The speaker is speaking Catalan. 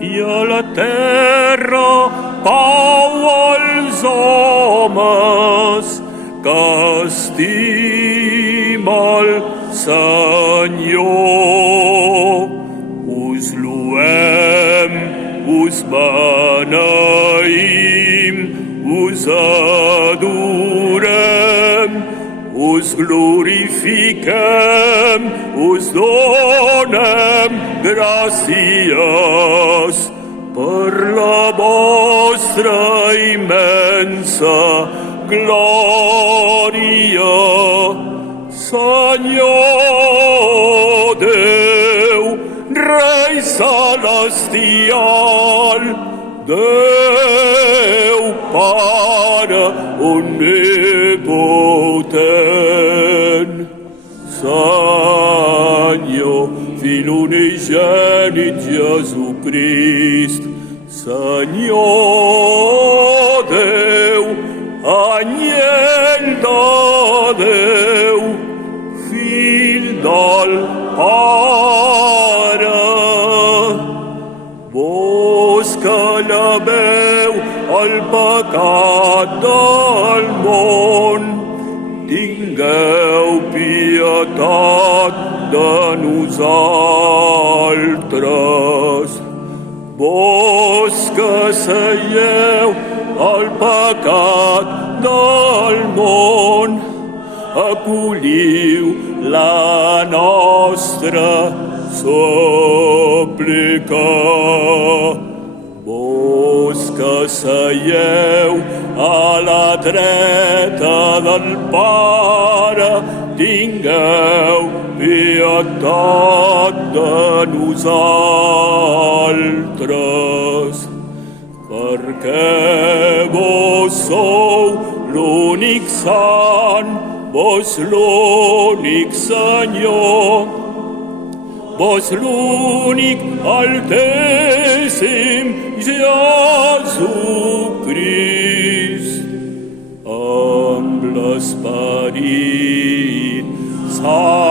i a la terra pau als homes que estima el Senyor. Us loem, us beneïm, us adorem, us glorifiquem, us donem gràcies per la vostra immensa glòria. Senyor Déu, Rei celestial, Déu Pare omnipotent, Senyor, Fill unigènit Jesucrist, Senyor Déu, Anyell de Déu, Fill del Pare, vos que lleveu el pecat del món, tingueu pietat de nosaltres. Vos que seieu el pecat del món, acolliu la nostra súplica. Vos que seieu a la dreta del Pare, tingueu pietat de nosaltres, perquè vos sou l'únic Sant, vos l'únic Senyor, vos l'únic Altéssim Jesucrist, amb l'Esperit Sant.